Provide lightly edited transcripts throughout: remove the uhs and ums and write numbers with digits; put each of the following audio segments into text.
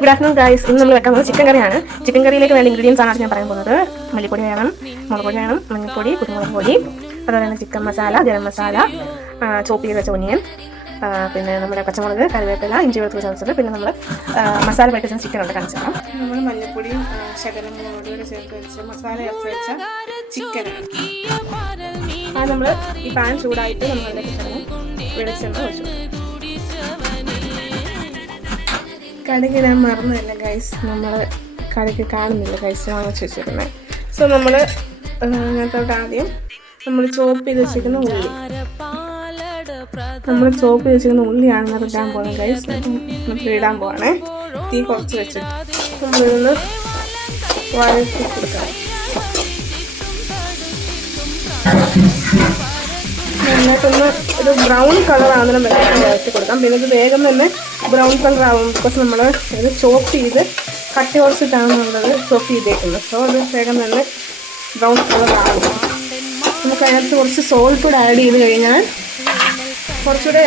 Good afternoon guys. ഇന്ന് നമ്മൾ വെക്കുന്നത് ചിക്കൻ കറിയാണ്. ചിക്കൻ കറിയിലേക്ക് വേണ്ട ഇൻഗ്രീഡിയൻസ് ആണ് ഞാൻ പറയാൻ പോകുന്നത്. മല്ലിപ്പൊടി വേണം, മുളക് പൊടി വേണം, മഞ്ഞൾപ്പൊടി, കുരുമുളക് പൊടി, അതുപോലെ തന്നെ ചിക്കൻ മസാല, ഗരം മസാല, ചോപ്പ് ചെയ്ത വെച്ച ഒനിയൻ, പിന്നെ നമ്മുടെ പച്ചമുളക്, കറിവേപ്പില, ഇഞ്ചി വെളുത്തുള്ളി ചതച്ചത്, പിന്നെ നമ്മൾ മസാല പറ്റിച്ച ചിക്കൻ ഉണ്ട് കാണിച്ചു തരാം. നമ്മൾ മഞ്ഞൾപ്പൊടിയും ശകലം മുളക് പൊടിയും ചേർത്ത് വെച്ച് മസാല ചേർത്ത് വെച്ച ചിക്കനാണ്. അത് നമ്മൾ ഈ പാൻ ചൂടായിട്ട് നമ്മളിലേക്ക് വെളിച്ചെണ്ണ ഒഴിച്ചു. കടുകിടാൻ മറന്നില്ല ഗൈസ്, നമ്മൾ കടുക് കാണുന്നില്ല ഗൈസ്, വാങ്ങിച്ച് വെച്ചിരുന്നത്. സോ നമ്മൾ അങ്ങനത്തോട്ട് ആദ്യം നമ്മൾ ചോപ്പ് ചെയ്ത് വെച്ചിരിക്കുന്ന ഉള്ളിയാണ് ഇടാൻ പോകുന്നത് ഗൈസ്. നമുക്ക് ഇടാൻ പോവാണേ. തീ കുറച്ച് വെച്ചിട്ട് നമ്മളിതൊന്ന് വഴറ്റി കൊടുക്കാം. നന്നായിട്ടൊന്ന് ഒരു ബ്രൗൺ കളർ ആകുന്നതിനും വേണ്ടി വഴറ്റി കൊടുക്കാം. പിന്നെ ഇത് വേഗം തന്നെ ബ്രൗൺ കളർ ആകും. ബിക്കോസ് നമ്മൾ ഇത് ചോപ്പ് ചെയ്ത് കട്ടി കുറച്ചിട്ടാണ് നമ്മളത് ചോപ്പ് ചെയ്തേക്കുന്നത്. സോ അത് വേഗം തന്നെ ബ്രൗൺ കളർ ആകും. നമുക്ക് അതിനകത്ത് കുറച്ച് സോൾട്ട് കൂടെ ആഡ് ചെയ്ത് കഴിഞ്ഞാൽ കുറച്ചുകൂടെ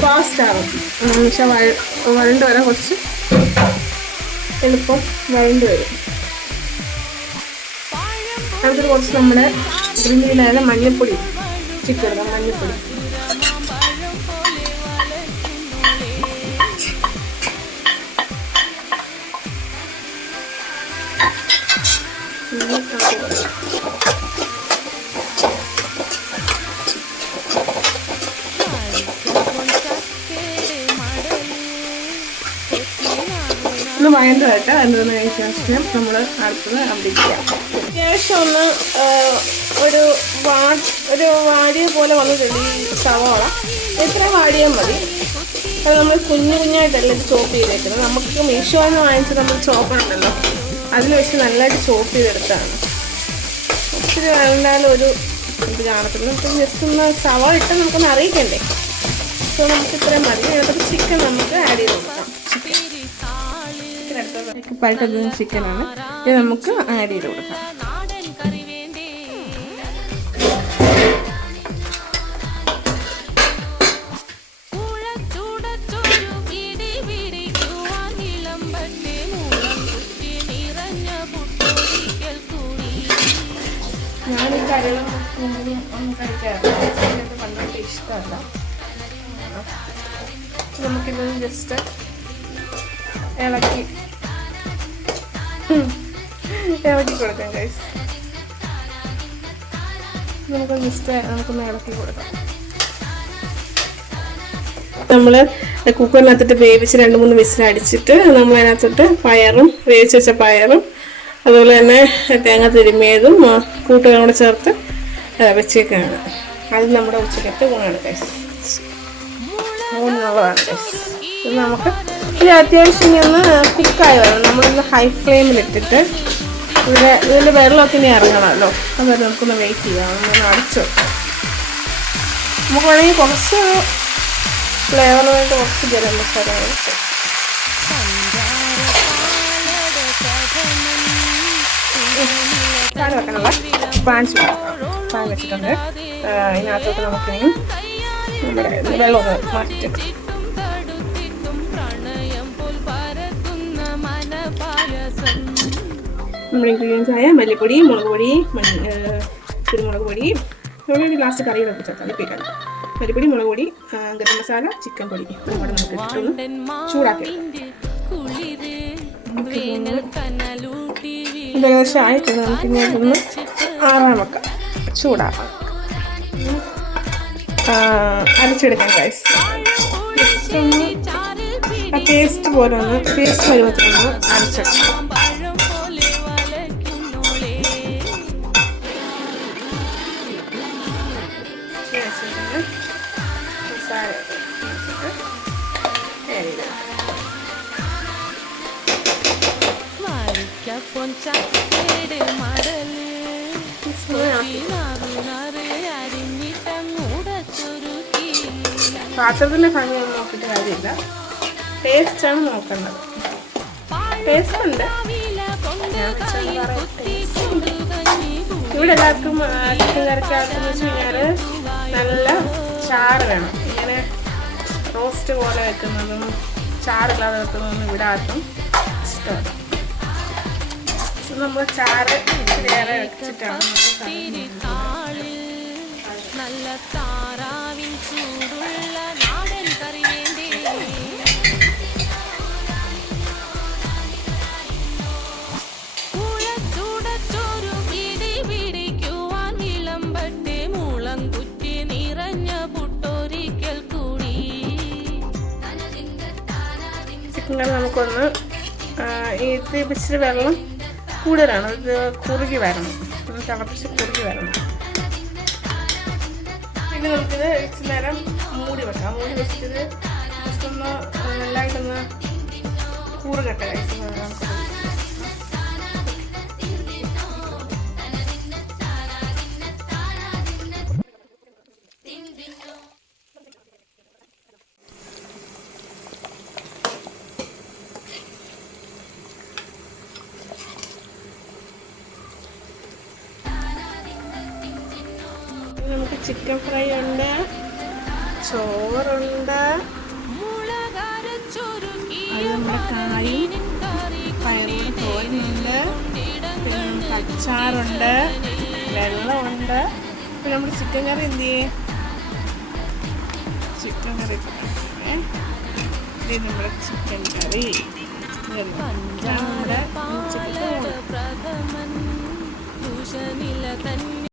ഫാസ്റ്റ് ആകും. പക്ഷേ വഴണ്ട് വരാൻ കുറച്ച് എളുപ്പം വഴണ്ട് വരും. അതിൽ കുറച്ച് നമ്മുടെ ഗ്രീനിലായ മഞ്ഞൾപ്പൊടി ചിക്കൻ ഇടാം. മഞ്ഞൾപ്പൊടി ഒന്ന് വഴണ്ട് വരട്ടെ. എന്തെന്ന് കഴിച്ച ശേഷം നമ്മൾ അടുത്തത് അമ്പിക്കാം. അത്യാവശ്യം ഒന്ന് ഒരു വാടിയ പോലെ വന്നിട്ടുണ്ട് ഈ സവാള. എത്ര വാടിയാൽ മതി. അത് നമ്മൾ കുഞ്ഞായിട്ടല്ല ഇത് ചോപ്പ് ചെയ്തേക്കുന്നത്. നമുക്ക് മീഷോന്ന് വാങ്ങിച്ച് നമ്മൾ ചോപ്പറുണ്ടല്ലോ, അതിൽ വെച്ച് നല്ലതായിട്ട് ചോപ്പ് ചെയ്തെടുത്താണ്. ഒത്തിരി വേണ്ടാലും ഒരു ഇത് കാണത്തില്ല. നമുക്ക് ജസ്റ്റ് ഒന്ന് സവാള ഇട്ട് നമുക്കൊന്ന് അറിയിക്കണ്ടേ. സോ നമുക്ക് ഇത്രയും മതി. അതിനകത്ത് ചിക്കൻ നമുക്ക് ആഡ് ചെയ്ത് കൊടുക്കാം. പഴുത്ത ചിക്കനാണ് ഇത്, നമുക്ക് ആഡ് ചെയ്ത് കൊടുക്കാം. ഞാനീ കറികളും ഒന്നും കഴിക്കാറില്ല, പണ്ടൊക്കെ ഇഷ്ടമല്ല. നമുക്കിത് ജസ്റ്റ് ഇളക്കി കൊടുക്കാം ഗൈസ്. നമുക്കൊന്ന് ഇളക്കി കൊടുക്കാം. നമ്മൾ കുക്കറിനകത്തിട്ട് വേവിച്ച് 2-3 വിസിലടിച്ചിട്ട് നമ്മൾ അതിനകത്തിട്ട് പയറും വേവിച്ച് വെച്ച പയറും അതുപോലെ തന്നെ തേങ്ങ തിരുമ്മിയതും കൂട്ടുകളും കൂടെ ചേർത്ത് വെച്ചേക്കാണ്. അത് നമ്മുടെ ഉച്ചക്കത്തെ ഊണാണ് ഗൈസ്. ഊണുള്ളതാണ് ഗൈസ്. ഇത് നമുക്ക് ഇത് അത്യാവശ്യം ഒന്ന് തിക്കായി വരണം. നമ്മളിന്ന് ഹൈ ഫ്ലെയിമിലിട്ടിട്ട് ഇതിൻ്റെ വെള്ളമൊക്കെ ഇനി ഇറങ്ങണമല്ലോ. അതുവരെ നമുക്കൊന്ന് വെയിറ്റ് ചെയ്യാം. ഒന്ന് അടച്ചു വെക്കാം. നമുക്ക് വേണമെങ്കിൽ കുറച്ച് ഫ്ലേവറിന് വേണ്ടി കുറച്ച് ഗരം മസാല പാൻ വെക്കാനുള്ള പാൻ വെച്ചിട്ടുണ്ട്. ഇതിനകത്തോട്ട് നമുക്കിനി നമ്മുടെ വെള്ളം ഒന്ന് മാറ്റിട്ട് നമ്മുടെ ഇൻഗ്രീഡിയൻസ് ആയ മല്ലിപ്പൊടി, മുളക് പൊടി, കുരുമുളക് പൊടി, ഒരു ഗ്ലാസ് കറി വെച്ചാൽ തളിപ്പിക്കാം. മല്ലിപ്പൊടി, മുളക് പൊടി, ഗരം മസാല, ചിക്കൻ പൊടി നമ്മുടെ നമുക്ക് ഇട്ടൊന്ന് ചൂടാക്കി ഏകദേശം ആയിട്ട് നമുക്ക് ഇങ്ങോട്ടൊന്ന് ആറാൻ വെക്കാം. ചൂടാക്കാം. അരച്ചെടുക്കാം ഗൈസ്. ജസ്റ്റ് ഒന്ന് പേസ്റ്റ് പോലെ ഒന്ന് പേസ്റ്റ് പരുവത്തിലൊന്ന് അരച്ചെടുക്കാം. പാത്രത്തിൻ്റെ ഭംഗിയൊന്നും നോക്കിയിട്ട് കാര്യമില്ല, ടേസ്റ്റാണ് നോക്കേണ്ടത്. ടേസ്റ്റ് ഉണ്ട്. ഇവിടെ എല്ലാവർക്കും ചിക്കൻ കറിക്കാർക്കെന്ന് വെച്ച് കഴിഞ്ഞാൽ നല്ല ചാറ് വേണം. ഇങ്ങനെ റോസ്റ്റ് പോലെ വെക്കുന്നതും ചാറില്ലാതെ വെക്കുന്നതൊന്നും ഇവിടെ ആർക്കും ഇഷ്ടമല്ല. നമ്മൾ ചാറ് വേറെ വെച്ചിട്ടാണ് നല്ല താറാവിൻ ചൂടുള്ള നാടൻ കറി വേണ്ടേ. ചൂടച്ചോരു പിടി പിടിക്കുവാൻ വിളമ്പട്ടെ മുളം കുറ്റി നിറഞ്ഞ പുട്ടൊരിക്കൽ കൂടി. ചിക്കൻ കറി നമുക്കൊന്ന് ഇത് ഇച്ചിരി വെള്ളം കൂടുതലാണ്, ഇത് കുറുകി വരണം, തിളപ്പിച്ച് കുറുകി വരണം. പിന്നെ നമുക്കിത് ഇച്ചിരി നേരം മൂടി വെക്കാം. മൂടി വെച്ചിട്ട് ജസ്റ്റ് ഒന്ന് നല്ലതായിട്ടൊന്ന് കൂറുകട്ടെ നമുക്ക്. നമുക്ക് ചിക്കൻ ഫ്രൈ ഉണ്ട്, ചോറുണ്ട്, അത് നമ്മുടെ കായും പയറും തോരനുണ്ട്, പിന്നെ നമുക്ക് അച്ചാറുണ്ട്, വെള്ളമുണ്ട്. പിന്നെ നമ്മുടെ ചിക്കൻ കറി എന്ത് ചെയ്യേ, ചിക്കൻ കറി ഇത് നമ്മുടെ ചിക്കൻ കറി. നമ്മുടെ